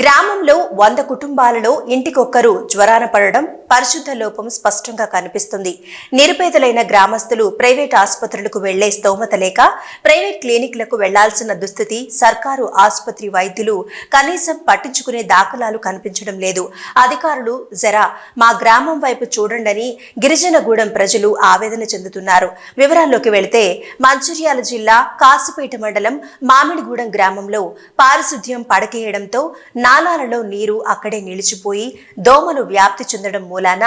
గ్రామంలో 100 కుటుంబాలలో ఇంటికొక్కరు జ్వరాన పడడం పరిశుద్ధ లోపం స్పష్టంగా కనిపిస్తుంది. నిరుపేదలైన గ్రామస్తులు ప్రైవేట్ ఆసుపత్రులకు వెళ్లే స్తోమత లేక ప్రైవేట్ క్లినిక్లకు వెళ్లాల్సిన దుస్థితి, సర్కారు ఆసుపత్రి వైద్యులు కనీసం పట్టించుకునే దాఖలాలు కనిపించడం లేదు. అధికారులు జరా మా గ్రామం వైపు చూడండని గిరిజనగూడెం ప్రజలు ఆవేదన చెందుతున్నారు. వివరాల్లోకి వెళితే మంచిర్యాల జిల్లా కాసుపేట మండలం మామిడిగూడెం గ్రామంలో పారిశుద్ధ్యం పడకేయడంతో నాలాలలో నీరు అక్కడే నిలిచిపోయి దోమలు వ్యాప్తి చెందడం మూలాన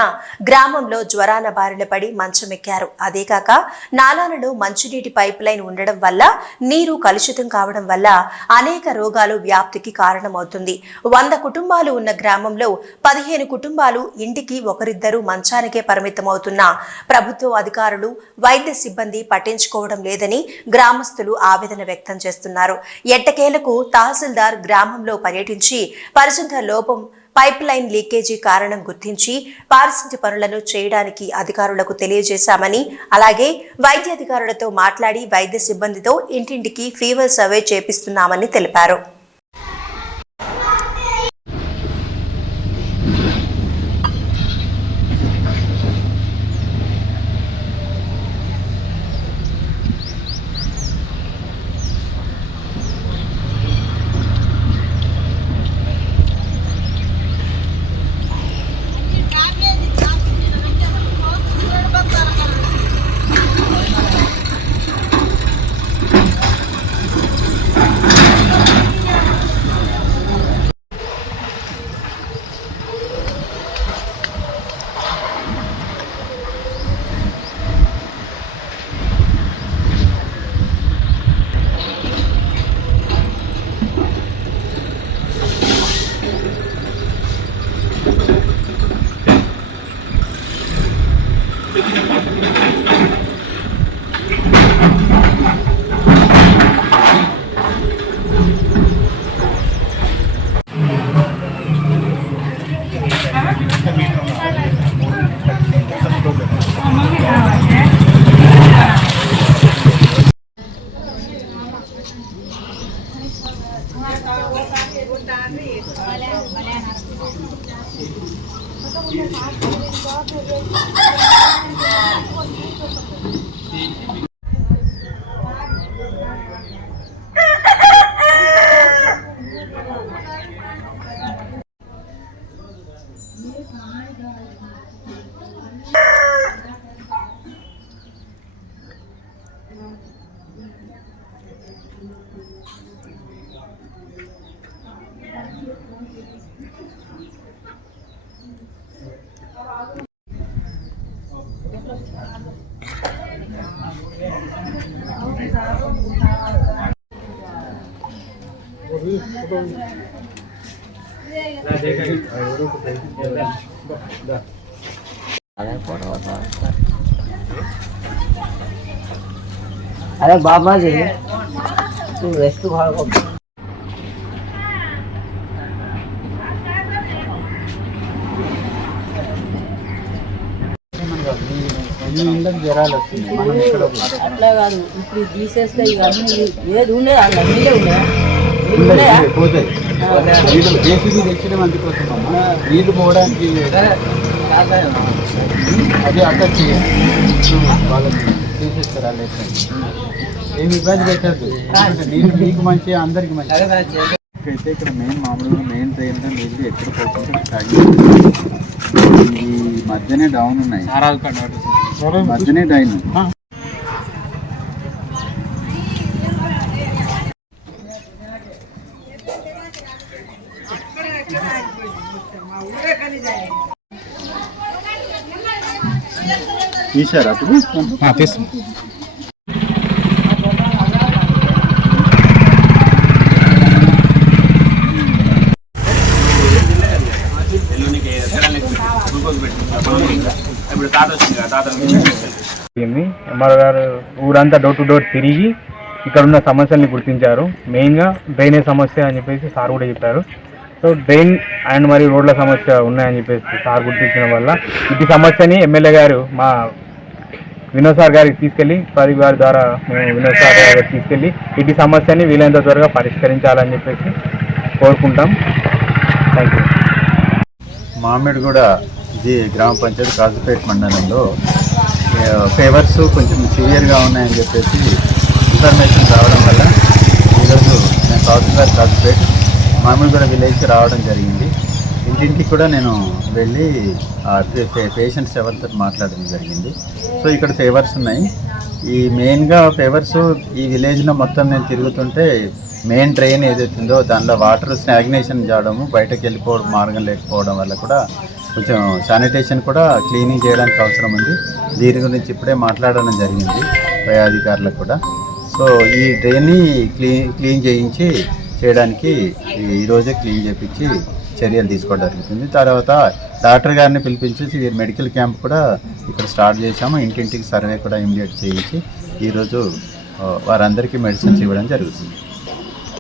గ్రామంలో జ్వరాన బారిన పడి మంచమెక్కారు. అదేకాక నాలాలలో మంచినీటి పైప్ లైన్ ఉండడం వల్ల నీరు కలుషితం కావడం వల్ల అనేక రోగాలు వ్యాప్తికి కారణమవుతుంది. 100 కుటుంబాలు ఉన్న గ్రామంలో 15 కుటుంబాలు ఇంటికి ఒకరిద్దరు మంచానికే పరిమితమవుతున్న ప్రభుత్వ అధికారులు, వైద్య సిబ్బంది పట్టించుకోవడం లేదని గ్రామస్తులు ఆవేదన వ్యక్తం చేస్తున్నారు. ఎట్టకేలకు తహసీల్దార్ గ్రామంలో పర్యటించి పరిశుద్ధ లోపం, పైప్ లైన్ లీకేజీ కారణం గుర్తించి పారిశుద్ధ్య పనులను చేయడానికి అధికారులకు తెలియజేశామని, అలాగే వైద్య అధికారులతో మాట్లాడి వైద్య సిబ్బందితో ఇంటింటికి ఫీవర్ సర్వే చేపిస్తున్నామని తెలిపారు. अरे बाबा जी तू रेस्ट भाग జ్వరాలు వస్తుంది. మనం ఇక్కడ అట్లా కాదు, ఇప్పుడు తీసేస్తే ఇవన్నీ ఏది ఉండే అలా నీళ్ళే పోతాయి. నీళ్ళు జేసీబీ తెచ్చడం అందుకోసం నీళ్లు పోవడానికి అది అక్కడ వాళ్ళకి తీసేస్తారు. వాళ్ళు ఏమి ఇబ్బంది పెట్టద్దు. నీళ్ళు మీకు మంచి, అందరికి మంచి. అయితే ఇక్కడ మామూలుగా మెయిన్ ట్రైన్ నీళ్ళు ఎక్కడ పోకుండా ఈ మధ్యనే డౌన్ ఉన్నాయి, మధ్యనే డైన్. తీసారా అప్పుడు? తీస్తాం. ఎంఆర్ఓ గారు ఊరంతా డోర్ టు డోర్ తిరిగి ఇక్కడ ఉన్న సమస్యల్ని గుర్తించారు. మెయిన్గా డ్రైనేజ్ సమస్య అని చెప్పేసి సార్ కూడా చెప్పారు. సో డ్రైన్ అండ్ మరియు రోడ్ల సమస్య ఉన్నాయని చెప్పేసి సార్ గుర్తించడం వల్ల ఇటు సమస్యని ఎమ్మెల్యే గారు మా వినోద్ సార్ గారికి తీసుకెళ్ళి, ప్రదీప్ గారి ద్వారా మేము వినోద్ సార్ గారికి తీసుకెళ్ళి ఇటు సమస్యని వీలైనంత త్వరగా పరిష్కరించాలని చెప్పేసి కోరుకుంటాం. Thank you. మామిడిగూడ ఇది గ్రామ పంచాయతీ కాజుపేట మండలంలో ఫేవర్స్ కొంచెం సివియర్గా ఉన్నాయని చెప్పేసి ఇన్ఫర్మేషన్ రావడం వల్ల ఈరోజు నేను కౌన్సిలర్ కాజుపేట మామిడిగూడ విలేజ్కి రావడం జరిగింది. ఇంటింటికి కూడా నేను వెళ్ళి పేషెంట్స్ ఎవరితో మాట్లాడడం జరిగింది. సో ఇక్కడ ఫేవర్స్ ఉన్నాయి. ఈ మెయిన్గా ఫేవర్స్ ఈ విలేజ్లో మొత్తం నేను తిరుగుతుంటే మెయిన్ డ్రైన్ ఏదైతే ఉందో దానిలో వాటర్ స్టాగ్నేషన్ చేయడము, బయటకు వెళ్ళిపోవడం మార్గం లేకపోవడం వల్ల కూడా కొంచెం శానిటేషన్ కూడా క్లీనింగ్ చేయడానికి అవసరం ఉంది. దీని గురించి ఇప్పుడే మాట్లాడడం జరిగింది పై అధికారులకు కూడా. సో ఈ డ్రైన్ని క్లీన్ చేయడానికి ఈరోజే క్లీన్ చేయించి చర్యలు తీసుకోవడం జరుగుతుంది. తర్వాత డాక్టర్ గారిని పిలిపించేసి మెడికల్ క్యాంప్ కూడా ఇక్కడ స్టార్ట్ చేశాము. ఇంటింటికి సర్వే కూడా ఇమీడియట్ చేయించి ఈరోజు వారందరికీ మెడిసిన్స్ ఇవ్వడం జరుగుతుంది.